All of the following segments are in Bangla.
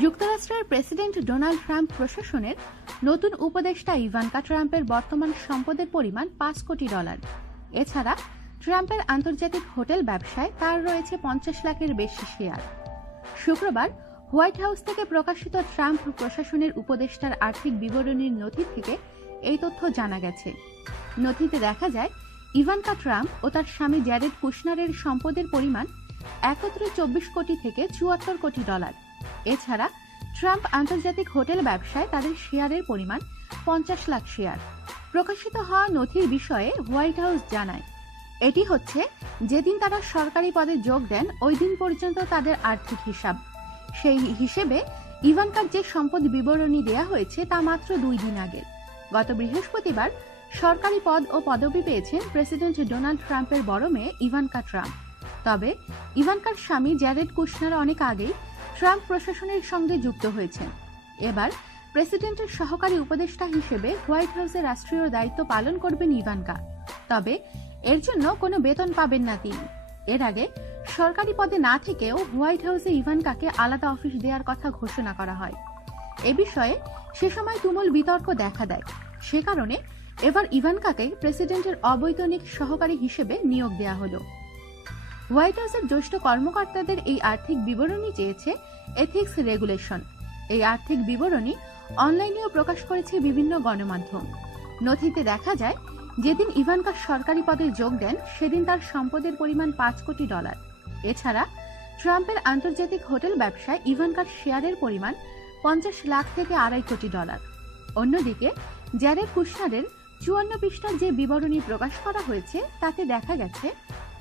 যুক্তরাষ্ট্রের প্রেসিডেন্ট ডোনাল্ড ট্রাম্প প্রশাসনের নতুন উপদেষ্টা ইভানকা ট্রাম্পের বর্তমান সম্পদের পরিমাণ $5 কোটি। এছাড়া ট্রাম্পের আন্তর্জাতিক হোটেল ব্যবসায় তার রয়েছে 50 লাখের বেশি শেয়ার। শুক্রবার হোয়াইট হাউস থেকে প্রকাশিত ট্রাম্প প্রশাসনের উপদেষ্টার আর্থিক বিবরণীর নথি থেকে এই তথ্য জানা গেছে। নথিতে দেখা যায় ইভানকা ট্রাম্প ও তার স্বামী জ্যারেড কুশনারের সম্পদের পরিমাণ একত্রে $24 কোটি থেকে $74 কোটি। এছাড়া ট্রাম্প আন্তর্জাতিক হোটেল ব্যবসায় তাদের শেয়ারের পরিমাণ 50 লাখ শেয়ার। প্রকাশিত হওয়া নথির বিষয়ে হোয়াইট হাউস জানায়, এটি হচ্ছে যেদিন তারা সরকারি পদে যোগ দেন ওই দিন পর্যন্ত তাদের আর্থিক হিসাব। সেই হিসেবে ইভানকার যে সম্পদ বিবরণী দেয়া হয়েছে তা মাত্র 2 দিন আগে। গত বৃহস্পতিবার সরকারি পদ ও পদবি পেয়েছেন প্রেসিডেন্ট ডোনাল্ড ট্রাম্পের বড় মেয়ে ইভানকা ট্রাম্প। তবে ইভানকার স্বামী জ্যারেড কুশনার অনেক আগেই ট্রাম্প প্রশাসনের সঙ্গে যুক্ত হয়েছেন। এবার প্রেসিডেন্টের সহকারী উপদেষ্টা হিসেবে হোয়াইট হাউসে রাষ্ট্রীয় দায়িত্ব পালন করবেন ইভানকা। তবে এর জন্য কোনো বেতন পাবেন না তিনি। এর আগে সরকারি পদে না থেকেও হোয়াইট হাউসে ইভানকাকে আলাদা অফিস দেওয়ার কথা ঘোষণা করা হয়। এ বিষয়ে সে সময় তুমুল বিতর্ক দেখা দেয়। সে কারণে এবার ইভানকাকে প্রেসিডেন্টের অবৈতনিক সহকারী হিসেবে নিয়োগ দেওয়া হলো। হোয়াইট হাউসের জ্যেষ্ঠ কর্মকর্তাদের এই আর্থিক বিবরণী চেয়েছে এথিক্স রেগুলেশন। এই আর্থিক বিবরণী অনলাইনেও প্রকাশ করেছে বিভিন্ন গণমাধ্যম। নথিতে দেখা যায়, যেদিন ইভানকা সরকারি পদে যোগ দেন সেদিন তার সম্পদের পরিমাণ $5 কোটি। এছাড়া ট্রাম্পের আন্তর্জাতিক হোটেল ব্যবসায় ইভানকার শেয়ারের পরিমাণ 50 লাখ থেকে $2.5 কোটি। অন্যদিকে জ্যারেড কুশনারের 54 পৃষ্ঠার যে বিবরণী প্রকাশ করা হয়েছে তাতে দেখা গেছে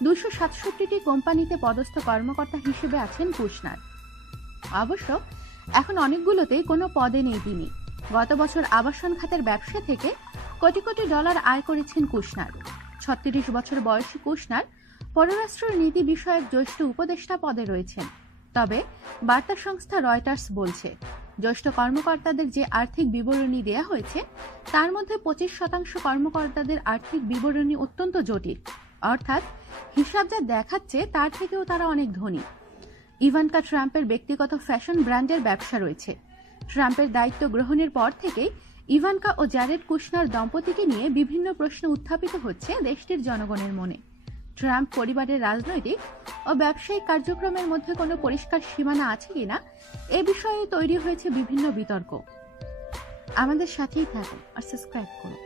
267টি কোম্পানিতে পদস্থ কর্মকর্তা হিসেবে আছেন কুশনার। অবশ্য এখন অনেকগুলোতেই কোনো পদে নেই তিনি। গত বছর আবাসন খাতের ব্যবসা থেকে কোটি কোটি ডলার আয় করেছেন কুশনার। 36 বছর বয়সী কুশনার পররাষ্ট্র নীতি বিষয়ক জ্যেষ্ঠ উপদেষ্টা পদে রয়েছেন। তবে বার্তা সংস্থা রয়টার্স বলছে, জ্যেষ্ঠ কর্মকর্তাদের যে আর্থিক বিবরণী দেয়া হয়েছে তার মধ্যে 25% কর্মকর্তাদের আর্থিক বিবরণী অত্যন্ত জটিল, অর্থাৎ হিসাব যা দেখাচ্ছে তার থেকেও তারা অনেক ধনী। ইভানকা ট্রাম্পের ব্যক্তিগত ফ্যাশন ব্র্যান্ডের ব্যবসা রয়েছে। ট্রাম্পের দায়িত্ব গ্রহণের পর থেকেই ইভানকা ও জ্যারেড কুশনার দম্পতিকে নিয়ে বিভিন্ন প্রশ্ন উত্থাপিত হচ্ছে দেশটির জনগণের মনে। ট্রাম্প পরিবারের রাজনৈতিক ও ব্যবসায়িক কার্যক্রমের মধ্যে কোনো পরিষ্কার সীমানা আছে কিনা এ বিষয়ে তৈরি হয়েছে বিভিন্ন বিতর্ক। আমাদের সাথেই থাকুন আর সাবস্ক্রাইব করুন।